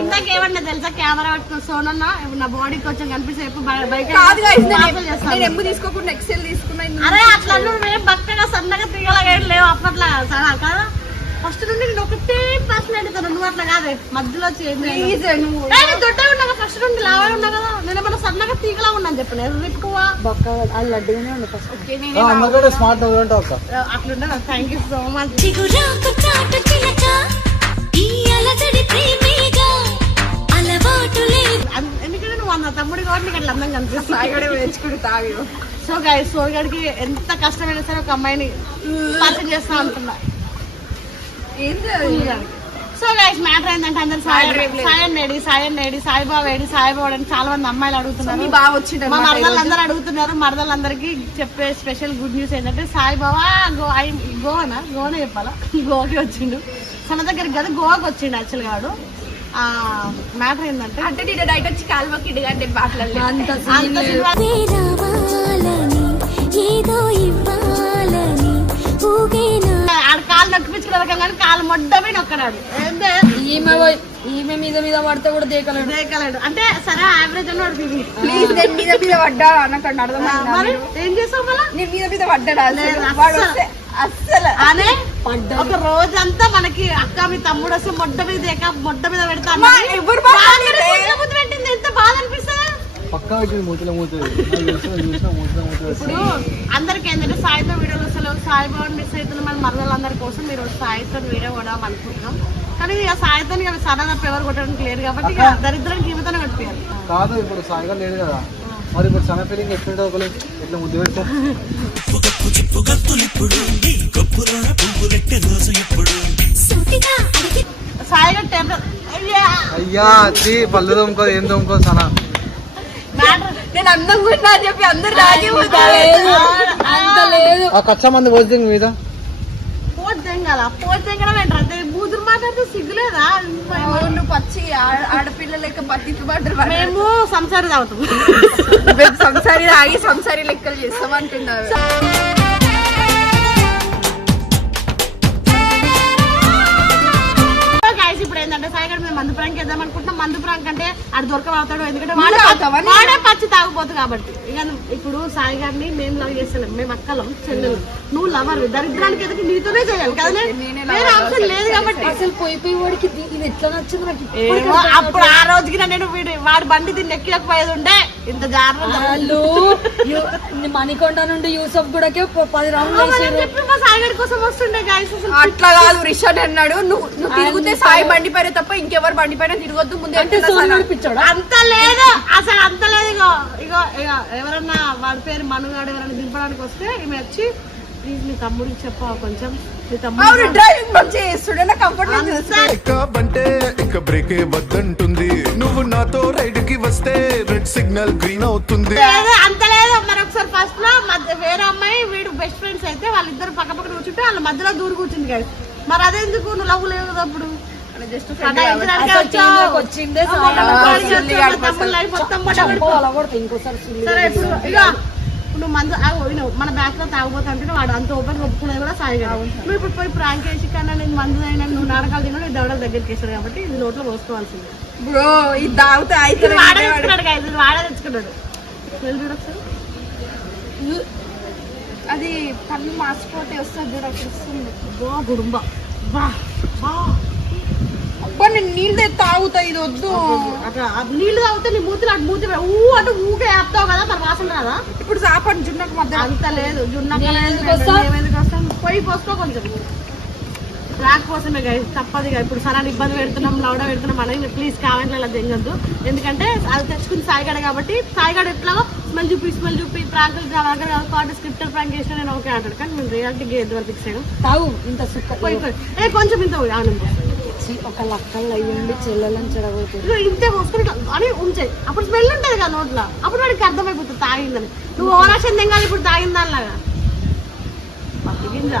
ఇంతకేమన్నా తెలుసా? కెమెరా పట్టుకుని సోనన్న ఇప్పుడు నా బాడీ కొంచెం కనిపిస్తే guys, నేను ఎమ్ము తీసుకోకుండా ఎక్సెల్ తీసుకున్నా అరే అట్లా నువ్వేం బక్కగా సన్నగా తీగలగా ఏం లేవు అప్పట్లో సరే కదా? ఫస్ట్ నుండి నేను ఒకటే పర్సన్ అడుగుతాను నువ్వు అట్లా కాదే. మధ్యలో వచ్చి దొడ్డగా ఉన్నా ఫస్ట్ నుండి లావే ఉన్నా కదా. నేను ఏమన్నా సన్నగా తీగలా ఉన్నాను చెప్పిన. ఎక్కువ బక్క అది లడ్డుగానే ఉంది ఫస్ట్ ఓకే ఆ, అందరికంటే స్మార్ట్ నువ్వు ఉంటావు అక్క. అట్లుండే థ్యాంక్ యూ సో మచ్ ఎందుకంటే నువ్వు అన్న తమ్ముడి కాబట్టి నీకు అట్లా అందంగా కనిపిస్తుంది తాగడే వేసుకుని తాగి సో గాయ సోర్గడికి ఎంత కష్టమైనా సరే ఒక అమ్మాయిని పరిచయం చేస్తా అనుకున్నా. ఏంది సో గైస్ మ్యాటర్ ఏంటంటే అందరు సాయి సాయం నేడి సాయం నేడి సాయిబాబా ఏడి సాయిబాబా అని చాలా మంది అమ్మాయిలు అడుగుతున్నారు. బాగా వచ్చిండు మా మరదలు అందరూ అడుగుతున్నారు. మరదలందరికీ చెప్పే స్పెషల్ గుడ్ న్యూస్ ఏంటంటే సాయిబాబా గో ఐ గోవానా? గోవానే చెప్పాలా? గోవాకి వచ్చిండు. సన్న దగ్గరికి కదా గోవాకి వచ్చిండు యాక్చువల్ గాడు మ్యాటర్ ఏంటంటే అంటే నేను డైట్ వచ్చి కాలువకి ఇడిగంటే మాట్లాడలేదు అంత సినిమా- రావాలని ఏదో ఇవ్వాలని ఊగేనా ఆడ కాలు నొక్కిపించుకున్న కానీ కాలు మొడ్డమే నొక్కడాడు. ఏంటే ఈమె ఈమె మీద మీద పడితే కూడా దేకలేడు. దేకలేడు. అంటే సరే యావరేజ్ అని వాడు. ఫిజిక్ ప్లీజ్ నేను మీద మీద పడ్డా? అర్థమైందా మరి ఏం చేసావు మళ్ళా? నేను మీద మీద పడ్డాడా వాడు అస్సలు. అనే ఒక రోజంతా మనకి అక్క మీ తమ్ముడు వస్తే మొట్ట మీద మొట్ట మీద పెడతా అమ్మా, ఎవరు బాగా ముద్దు పెట్టింది ఎంత బాధ అనిపిస్తుంది. పక్కా వచ్చింది మూతిలో. మూతుంది ఇప్పుడు అందరికి ఏంటంటే సాయితో వీడియోలు వస్తలేవు సాయిబాబు మిస్ అవుతున్న మన మరదలందరి కోసం మీరు సాయితో వీడియో కొడదాం అనుకుంటున్నాం. కానీ ఇక సాయితో ఇక సరదా ఎవరు కొట్టడానికి లేదు కాబట్టి ఇక దరిద్రం ఈమెతోనే కొట్టియాలి కాదు ఇప్పుడు సాయిగా లేడు కదా. మరి ఇప్పుడు సన్న ఫీలింగ్ ఎట్లుంటుంది ఒకరు ఎట్లా ముద్దు అడిగి సాయిగా టెంపర్ అయ్యా! పళ్ళు దొంకో ఏం దొంకో సన నేను అందంగా ఉన్నా అని చెప్పి అందరు రాజీ లేదు. ఆ కచ్చా మంది పోతుంది మీద? పోతే తెంగాల పోతే తెంగడం ఏంటంటే బూతులు మాట్లాడితే సిగ్గులేదా? నువ్వు పచ్చి ఆడపిల్ల లెక్క పత్తి పడ్డారు మేము సంసారి తాగుతాం. సంసారి ఆగి సంసారి లెక్కలు చేస్తామంటున్నారు గాయస్ ఇప్పుడు ఏంటంటే సాయిగడ్ మేము మందు ప్రాంక్ వేద్దాం అనుకుంటున్నాం. మందు ప్రాంక్ అంటే అది దొరకబడతాడు ఎందుకంటే వాడే? పచ్చి- తాగుపోతు కాబట్టి. ఇక ఇప్పుడు సాయి గారిని మేము లవ్ చేస్తలేం. మేము అక్కలం చెల్లెలు. నువ్వు లవర్ దరిద్రానికి ఎదుగు నీతోనే చేయాలి కదా నేనే వేరే ఆప్షన్ లేదు కాబట్టి. అసలు పోయి పోయి వాడికి ఇది ఎట్లా నచ్చింది నాకు? అప్పుడు ఆ రోజుకి నేను వీడి వాడి బండి దీన్ని ఎక్కకపోయేది ఉండే. ఇంత జాగ్రత్త. వాళ్ళు మణికొండ నుండి యూసఫ్ ప- పది రౌండ్లు కోసం వస్తుండే అట్లా కాదు రిషాడ్ అన్నాడు నువ్వు నువ్వు తిరిగితే సాయి బండి పైన తప్ప ఇంకెవరు బండి పైన తిరగొద్దు ముందే అంత లేదు. అసలు అంత లేదు. ఇగో ఇగో ఇగో ఎవరన్నా వాడి పేరు మనుగాడు ఎవరైనా దింపడానికి వస్తే ఈమె వచ్చి ప్లీజ్ మీ తమ్ముడికి చెప్పవా కొంచెం మీ అవును తమ్ముడు డ్రైవింగ్ మంచిగా చేస్తుడే నా కంఫర్ట్ అంత ఇక బంటే ఇక బ్రేకే వద్దంటుంది. నువ్వు నాతో రైడ్కి వస్తే రెడ్ సిగ్నల్ గ్రీన్ అవుతుంది. అంత లేదు. మరి ఒకసారి ఫస్ట్లో మధ్య వేరే అమ్మాయి వీడు బెస్ట్ ఫ్రెండ్స్ అయితే వాళ్ళిద్దరు పక్క పక్కన కూర్చుంటే వాళ్ళ మధ్యలో దూరి కూర్చుంది కదా మరి అదెందుకు? నువ్వు లవ్ లేదు అప్పుడు. జస్ట్ వచ్చిందే సరే ఇప్పుడు ఇక నువ్వు మందు ఆగు, విను. మన బ్యాచ్లో తాగుబోతా అంటే వాడు అంత ఓపెన్ ఒప్పుకునేది కూడా సాయి గారు నువ్వు ఇప్పుడు పోయి ప్రాంక్ వేసి కన్నా నేను మందు అయినా నువ్వు నాటకాలు తిన్నా నీ దవడల దగ్గరికి వేసాడు కాబట్టి ఇది నోట్లో పోసుకోవాల్సింది. బ్రో ఇది తాగితే అయితే వాడే తెచ్చుకున్నాడు వాడే. అది పళ్ళు మార్చిపోతే వస్తుంది వస్తుంది. బా గుడుంబ. బా బా. అబ్బా నేను నీళ్ళు తాగుతా ఇది వద్దు. అట్లా ఆ నీళ్ళు తాగితే నీ మూతిలో అటు మూతి ఊ అంటే ఊకే వేస్తావు కదా మరి వాసన రాదా? ఇప్పుడు చాపండి జున్నకు మధ్య అంత లేదు జున్న నేను లేదు, ఎందుకు వస్తా? మేము ఎందుకు వస్తాం? పోయి పోసుకో కొంచెం. రాక్ కోసమే guys, తప్పదు ఇక. ఇప్పుడు సరే ఇబ్బంది పెడుతున్నాం లౌడ పెడుతున్నాం అని ప్లీజ్ కామెంట్లు అలా తెగద్దు. ఎందుకంటే అది తెచ్చుకుంది సాయిగడ కాబట్టి సాయిగడ ఎట్లాగో స్మెల్ చూపి స్మెల్ చూపి ప్రాంకులు దగ్గర కాబట్టి స్క్రిప్టర్ ప్రాంక్ చేసిన నేను ఓకే అంటాడు. కానీ మేము రియాలిటీ గేద్ వరకు అయ్యాం తాగు ఇంత సుక్క పోయి పోయి. ఏ కొంచెం ఇంత ఆనందం వచ్చి ఒక లక్కలు అయ్యండి చెల్లెలని చెడగొడుతుంది ఇదిగో ఇంతే పోసుకుని అని ఉంచాయి అప్పుడు స్మెల్ ఉంటుంది కదా నోట్లో. అప్పుడు వాడికి అర్థమైపోతుంది తాగిందని. నువ్వు ఓరాషన్ తెంగాలి ఇప్పుడు తాగిన దానిలాగా పత్తి గింజ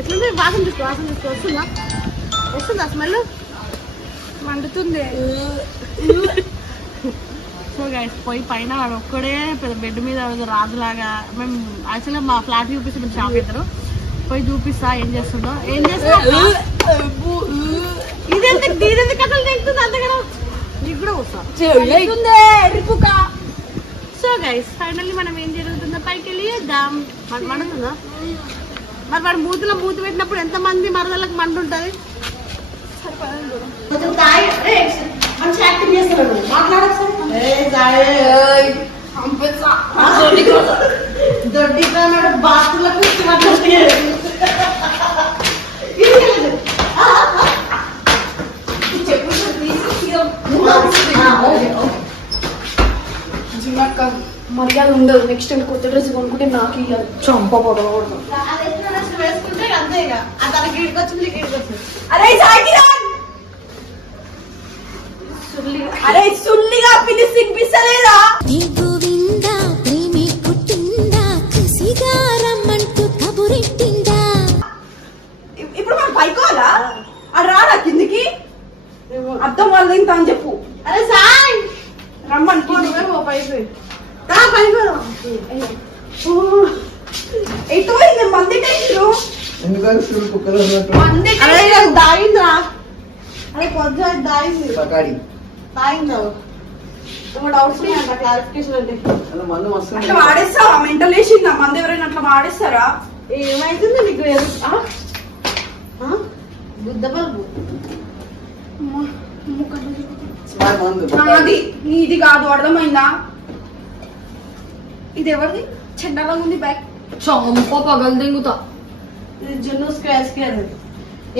ఎట్లుంది? వాసన చూసుకో వాసన చూసుకో. వస్తుందా? వస్తుందా స్మెల్? మండుతుంది. సో గైస్ పోయి పైన వాడు ఒక్కడే పెద్ద బెడ్ మీద రాజులాగా మేము యాక్చువల్గా మా ఫ్లాట్ చూపిస్తే మీరు షాప్ అవుతారు పోయి చూపిస్తా ఏం చేస్తుందో. ఏం చేస్తా ఇదెందుకు దీనెందుకు కథలు తెగుతుంది అంతగా నీకు కూడా వస్తా. సో గైస్ ఫైనల్లీ మనం ఏం జరుగుతుందో పైకి వెళ్ళి దాం మండుతుందా? మరి వాడు మూతిలో మూతి పెట్టినప్పుడు ఎంత మంది మరదలకు మండు ఉంటుంది దొడ్డికాడు బాత్రూంలకు మర్యాద ఉండదు నెక్స్ట్ టైం కొత్త డ్రెస్ కొనుక్కుంటే నాకు ఇవ్వాలి చంప పొడవకూడదు వేసుకుంటే అంతే ఇక ఆ తన గీడికి వచ్చింది గీడికి వచ్చింది అరే సాగిరా అరే సుల్లిగా పిలిచి ఇప్- ఇప్పుడు మనం పైకోవాలా? అది రాడా కిందికి? అర్థం వాళ్ళు తింటా అని చెప్పు. అరే సాయ్! రమ్మని. ఎటు పోయింది? మంది టెన్షన్ ఎందుకంటే కుక్కలు ఉన్నట్టు మంది అరే నాకు దాయిందిరా అరే పొద్దు దాయింది సకాడి దాయిందా ఒక డౌట్స్ అంట క్లారిఫికేషన్ మందు మస్తు అట్లా వాడేస్తావా? మెంటల్ వేసిందా మంది ఎవరైనా అట్లా వాడేస్తారా? ఏమైతుంది నీకు? ఆ? బుద్ధ బల్బు. నాది. నీది కాదు అర్థమైందా? ఇది ఎవరిది? చెండాలంగా ఉంది బ్యాగ్. చంప పగలు దింగుతా ఇది జున్ను స్క్వేర్ స్క్వేర్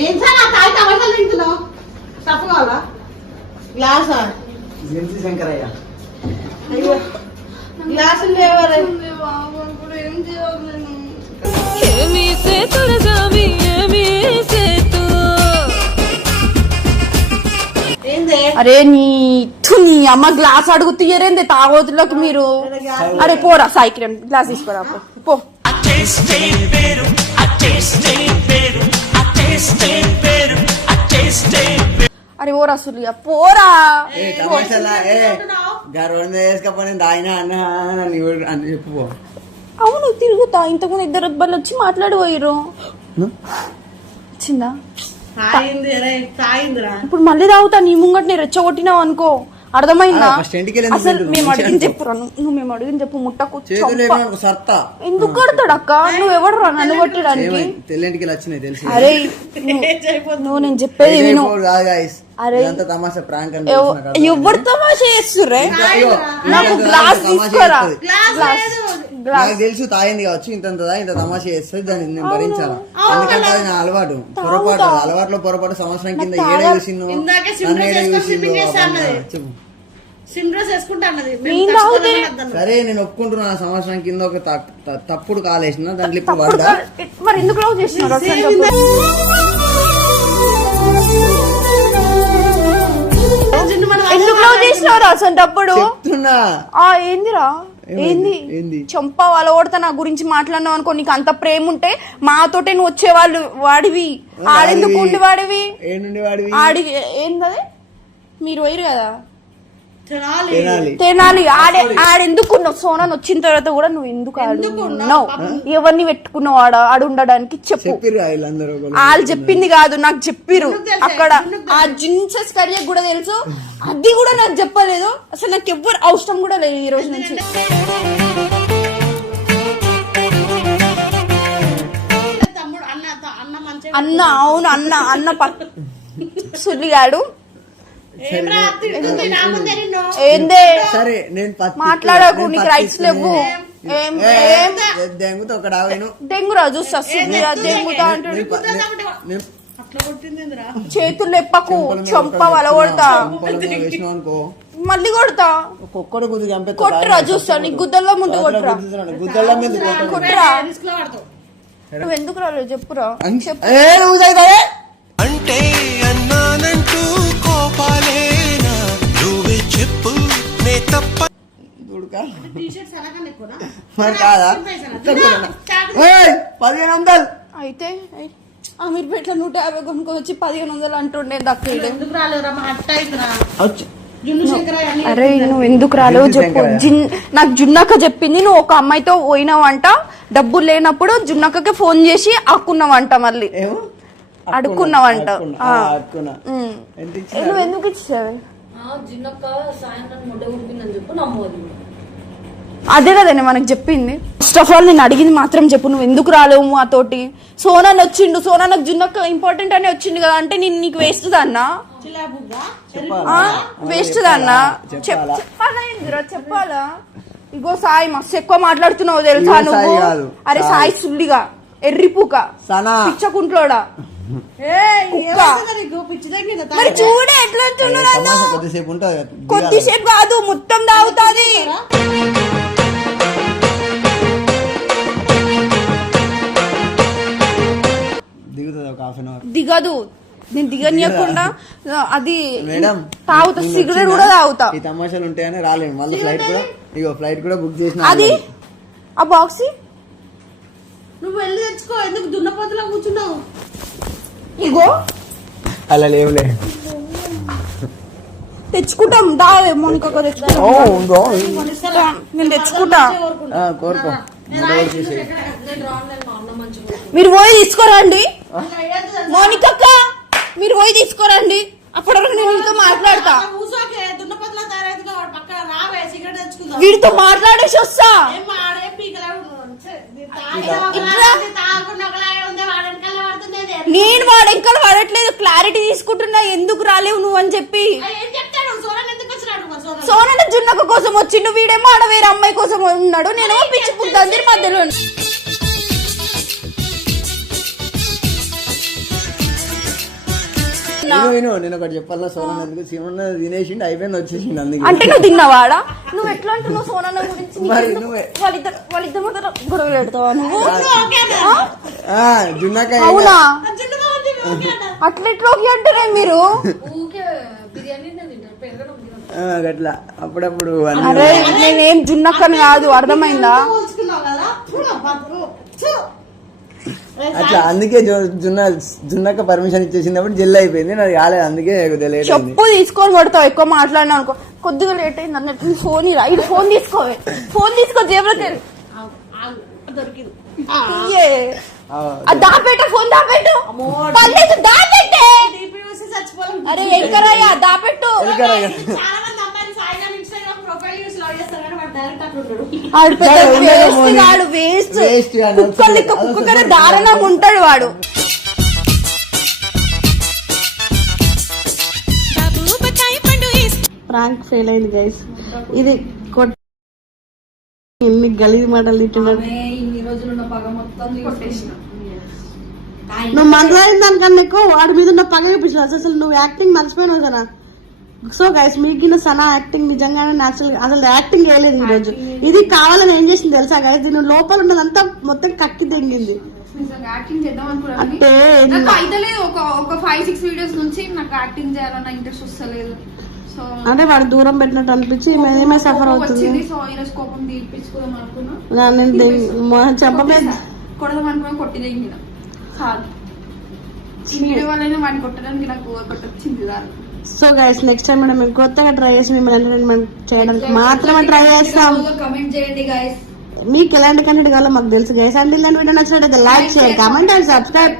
ఏం సార్ ఆ తాయి టమాటాలు తింటున్నావు? తప్పు కావాలా? గ్లాసా? జిన్సీ శంకరయ్య. గ్లాసులు లేవరే? ఏమీ ఏమీ అరే నీ థు, నీ అమ్మ గ్లాస్ అడుగు తీయరేంది తాగోతులకు మీరు. అరే పోరా సాయికి గ్లాస్ తీసుకురా పో. పో. అరే ఓరా సులియా పోరా. ఏ తమాషాలా ఏ. గారు వంద వేసుకపోయి దాయినా అన్న నన్ను అని చెప్పు పో. అవును తిరుగుతా. ఇంతకుముందు ఇద్దరు అబ్బాయిలు వచ్చి మాట్లాడిపోయారు వచ్చిందా ఇప్పుడు మళ్ళీ తాగుతా నీ ముంగట్ నేను రెచ్చగొట్టినావు అనుకో. అర్థమైందా? అసలు? మేము అడిగిన అనుకో. చెప్పురా? నువ్వు మేము అడిగిన చెప్పు ముట్టకు ఎందుకు కడతాడు అక్క? నువ్వు ఎవడు రా నన్ను కొట్టడానికి? ఏమై తెల్లింటికి వెళ్ళి వచ్చినాయి తెలిసి. అరే నువ్వు- నేను చెప్పేది విను. అరే. ఎవరు తమాషా చేస్తుర్రే? నాకు గ్లాస్ తీసుకోరా. గ్లాస్ నాకు తెలుసు తాగింది కావచ్చు ఇంత ఇంత తమాషా చేస్తుంది దాన్ని నేను భరించాలా? ఎందుకంటే అది నా అలవాటు పొరపాటు అలవాటులో పొరపాటు సంవత్సరం కింద ఏడ నన్ను చేస్తా. చెప్పు. వద్దన్నాం. సరే నేను ఒప్పుకుంటున్నా ఆ సంవత్సరం కింద ఒక తప్పుడు కాలేసిన దాంట్లో ఇప్పుడు పడ్డా మరి ఎందుకు లవ్ మనం ఎందుకు లవ్ చెప్తున్నా. ఏందిరా? ఏంది? చంప వాళ్ళ ఓడతా నా గురించి మాట్లాడినావు అనుకో నీకు అంత ప్రేమ ఉంటే మాతోటే నువ్వు వచ్చేవాళ్ళు వాడివి. ఆడెందుకు ఉండి వాడివి ఆడి ఏందది? మీరు పోయిరు కదా? తినాలి. ఆడే ఆడెందుకున్నావు? సోనాన్ వచ్చిన తర్వాత కూడా నువ్వు ఎందుకు ఆడున్నావు ఎవరిని పెట్టుకున్నావు ఆడ? ఆడు ఉండడానికి చెప్పు. వాళ్ళు చెప్పింది కాదు నాకు చెప్పిరు అక్కడ ఆ జిన్సెస్ కరియర్ కూడా తెలుసు. అది కూడా నాకు చెప్పలేదు. అసలు నాకు ఎవ్వరు అవసరం కూడా లేదు ఈ రోజు నుంచి. అన్న అన్న మంచిగా అన్న అవును అన్న అన్న సుల్లిగాడు ఏమ్రా తిడుతుంది నా ముందే నిన్ను ఏందే? సరే నేను మాట్లాడకు నీకు రైట్స్ లేవు. దెంగుతో ఒక డావేను డెంగుతా అంటాడు. చేతులు ఎప్పకు మీద చంప ఒకటి వల కొడతా. చెంపల మీద వేసినావు అనుకో. మళ్ళీ కొడతా. ఒక్కొక్కడు గుద్దు. కొట్టురా చూస్తా నీ గుద్దల్లో ముందు కొట్టురా. మీద నువ్వు ఎందుకు రాలేదు? చెప్పురా? అంటే తప్ప మరి కాదా? పదిహేను వందలు. అయితే నూట యాభై కొనుక్కొని వచ్చి పదిహేను వందలు అంటుండే దక్కడే అరే నువ్వు ఎందుకు రాలేవు? చెప్పు. జిన్ నాకు జున్నక్క చెప్పింది నువ్వు ఒక అమ్మాయితో పోయినావంట డబ్బులు లేనప్పుడు జున్నక్కకి ఫోన్ చేసి ఆకున్నావంట మళ్ళీ. అడుక్కున్నావంట? నువ్వు ఎందుకు ఇచ్చావు? జిన్నొక్క సాయంత్రం ముడ్డ ఉడిపిందని చెప్పు నమ్మోదు అదే. కదండి మనకు చెప్పింది. ఫస్ట్ ఆఫ్ ఆల్ నేను అడిగింది మాత్రం చెప్పు నువ్వు ఎందుకు రాలేవు మాతోటి సోనాన్ వచ్చిండు సోనా నాకు జున్నక్క ఇంపార్టెంట్ అని వచ్చిండు కదా అంటే నేను నీకు వేస్ట్ దాన్నా? వేస్ట్ దాన్నా? చెప్ చెప్పాలా? చెప్పాలా ఇగో సాయి మస్తు ఎక్కువ మాట్లాడుతున్నావు తెలుసా నువ్వు? అరే సాయి. సాయి. సుల్లిగా ఎర్రిపూక సనా. పిచ్చకుంట్లోడా మరి చూడే ఎట్లా కొద్దిసేపు ఉంటుంది కదా. కొద్దిసేపు కాదు మొత్తం తాగుతాది. దిగుతుంది ఒక హాఫ్ అన్ అవర్. దిగదు. నేను దిగనీయకుండా అది మేడం తాగుతా సిగరెట్ కూడా తాగుతా. ఈ తమాషాలు ఉంటాయని రాలేము మళ్ళీ ఫ్లైట్ కూడా ఇగో ఫ్లైట్ కూడా బుక్ చేసిన అది? ఆ బాక్స్ నువ్వు వెళ్ళి తెచ్చుకో ఎందుకు దున్నపోతులో కూర్చున్నావు? ఇగో. అలా లేవులే. తెచ్చుకుంటాం దా మోనిక తెచ్చుకుంటాం. నేను తెచ్చుకుంటా. కోరుకో. మీరు పోయి తీసుకోరండి. మోనికక్క మీరు పోయి తీసుకోరండి. అప్పటి వరకు నేను వీడితో మాట్లాడతా. వీడితో మాట్లాడేసి వస్తా ఏం ఆడే పీకలాడు ఇట్లా? తాగకుండా ఒకలాగే ఉంది వాడు వెనకాల పడుతుంది అది. నేను వాడు ఇంకా వాడట్లేదు? క్లారిటీ తీసుకుంటున్నా ఎందుకు రాలేవు నువ్వు అని చెప్పి. సోనన్న జున్నక కోసం వచ్చిండు వీడేమో ఆడ వేరే అమ్మాయి కోసం ఉన్నాడు నేనేమో పిచ్చి పుద్దందరి మధ్యలో నేను ఒకటి చెప్పాలా? సోనం ఎందుకు సీమన్న తినేసిండు అయిపోయింది వచ్చేసిండు అందుకే. అంటే నువ్వు తిన్నావాడా? నువ్వు ఎట్లా అంటున్నావు సోనన్న గురించి? మరి? నువ్వే. వాళ్ళిద్దరు వాళ్ళిద్దరి పెడతావా నువ్వు? జున్నకాయ అవునా? అట్లెట్లోకి అంటేనే మీరు? గట్లా అప్పుడప్పుడు అరే నేనేం జున్నక్కని కాదు అర్థమైందా. అట్లా అందుకే జున్న జున్నక్క పర్మిషన్ ఇచ్చేసినప్పుడు జెల్ అయిపోయింది. నాకు కాలేదు అందుకే లేట్ అయింది చెప్పు తీసుకొని కొడతావు ఎక్కువ మాట్లాడినా అనుకో. కొద్దిగా లేట్ అయింది అన్నట్టు ఫోన్ ఇది ఫోన్ తీసుకోవే. ఫోన్ తీసుకో ఆగు, దొరికింది. దాపెట్ట ఫోన్ దాపెట్టు. అరే ఎంకరయ్య దాపెట్టు. ఆడు పెద్ద వేస్ట్. వాడు. దారుణంగా ఉంటాడు వాడు. ప్రాంక్ ఫెయిల్ అయింది గైస్ ఇది కొట్ ఎన్ని గలీజ్ మాటలు తిట్టినాడు రోజులు ఉన్న పగ మొత్తం కొట్టేసిన. నువ్వు మాట్లాడిన దానికన్నా ఎక్కువ వాడి మీద ఉన్న పగ చూపించావు అసలు నువ్వు యాక్టింగ్ మర్చిపోయినావు కదా. సో గైస్ మీకు సనా యాక్టింగ్ నిజంగానే న్యాచురల్ అసలు యాక్టింగ్ వేయలేదు ఈ రోజు. ఇది కావాలని ఏం చేసింది తెలుసా గైస్ దీని లోపల ఉన్నదంతా మొత్తం కక్కి తెంగింది. అంటే ఒక ఒక ఫైవ్ సిక్స్ వీడియోస్ నుంచి నాకు యాక్టింగ్ చేయాలన్న ఇంట్రెస్ట్ వస్తలేదు. సో అంటే వాడు దూరం పెట్టినట్టు అనిపించి మేమే సఫర్ అవుతుంది. సో ఈరోజు కోపం తీర్పించుకుందాం అనుకున్నా. నా- నేను దెంగి- మొ- చెప్పలేదు కొడదాం అనుకున్నా కొట్టి దిగిన చాలు. ఈ వీడియో వల్లనే వాడిని కొట్టడానికి నాకు ఒకటి వచ్చింది దాని సో గైస్ నెక్స్ట్ టైం మనం మేము కొత్తగా ట్రై చేసి మిమ్మల్ని ఎంటర్టైన్మెంట్ చేయడానికి మాత్రమే ట్రై చేస్తాం. కమెంట్ చేయండి గైస్ మీకు ఎలాంటి కంటెంట్ కావాలో మాకు తెలుసు గైస్ అంటే వీడియో నచ్చినట్లయితే లైక్ చేయండి కామెంట్ అండ్ సబ్స్క్రైబ్